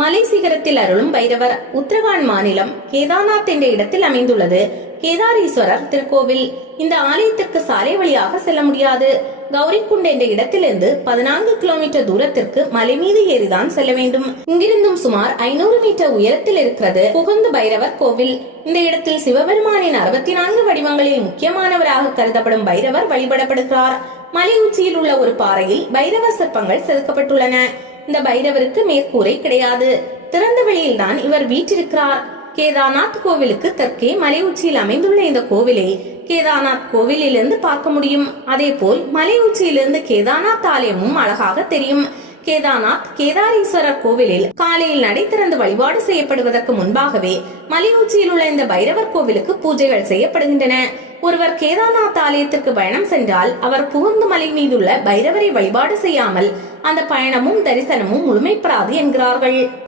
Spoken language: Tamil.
மலை சிகரத்தில் அருளும் பைரவர் உத்தரகாண்ட் மாநிலம் கேதார்நாத் என்ற இடத்தில் அமைந்துள்ளது கேதாரீஸ்வரர் திருக்கோவில். இந்த ஆலயத்திற்கு சாலை வழியாக செல்ல முடியாது. கௌரிக்குண்ட் என்ற இடத்திலிருந்து 14 கிலோமீட்டர் தூரத்திற்கு மலை மீது ஏறிதான் செல்ல வேண்டும். இங்கிருந்தும் சுமார் 500 மீட்டர் உயரத்தில் இருக்கிறது புகுந்து பைரவர் கோவில். இந்த இடத்தில் சிவபெருமானின் 64 வடிவங்களில் முக்கியமானவராக கருதப்படும் பைரவர் வழிபடப்படுகிறார். மலை உச்சியில் உள்ள ஒரு பாறையில் பைரவ சிற்பங்கள் செதுக்கப்பட்டுள்ளன. இந்த பைரவருக்கு மேற்கூரை கிடையாது. திறந்த வெளியில் தான் இவர் வீற்றிருக்கிறார். கேதார்நாத் கோவிலுக்கு தெற்கே மலை உச்சியில் அமைந்துள்ள இந்த கோவிலை கேதார்நாத் கோவிலிலிருந்து பார்க்க முடியும். அதே போல் மலை உச்சியிலிருந்து கேதார்நாத் ஆலயமும் அழகாக தெரியும். கேதார்நாத் கேதாரீஸ்வரர் கோவிலில் காலையில் நடை திறந்து வழிபாடு செய்யப்படுவதற்கு முன்பாகவே மலை உச்சியில் உள்ள இந்த பைரவர் கோவிலுக்கு பூஜைகள் செய்யப்படுகின்றன. ஒருவர் கேதார்நாத் ஆலயத்திற்கு பயணம் சென்றால் அவர் புகுந்து மலை மீதுள்ள பைரவரை வழிபாடு செய்யாமல் அந்த பயணமும் தரிசனமும் முழுமைப்பெறாது என்கிறார்கள்.